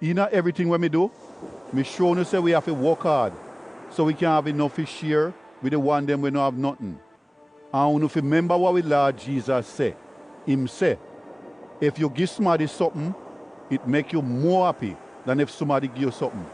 In everything when me do, me show you say we have to work hard so we can have enough to share with the one them we don't have nothing. And if you remember what we Lord Jesus say, him say, if you give somebody something, it make you more happy than if somebody give you something.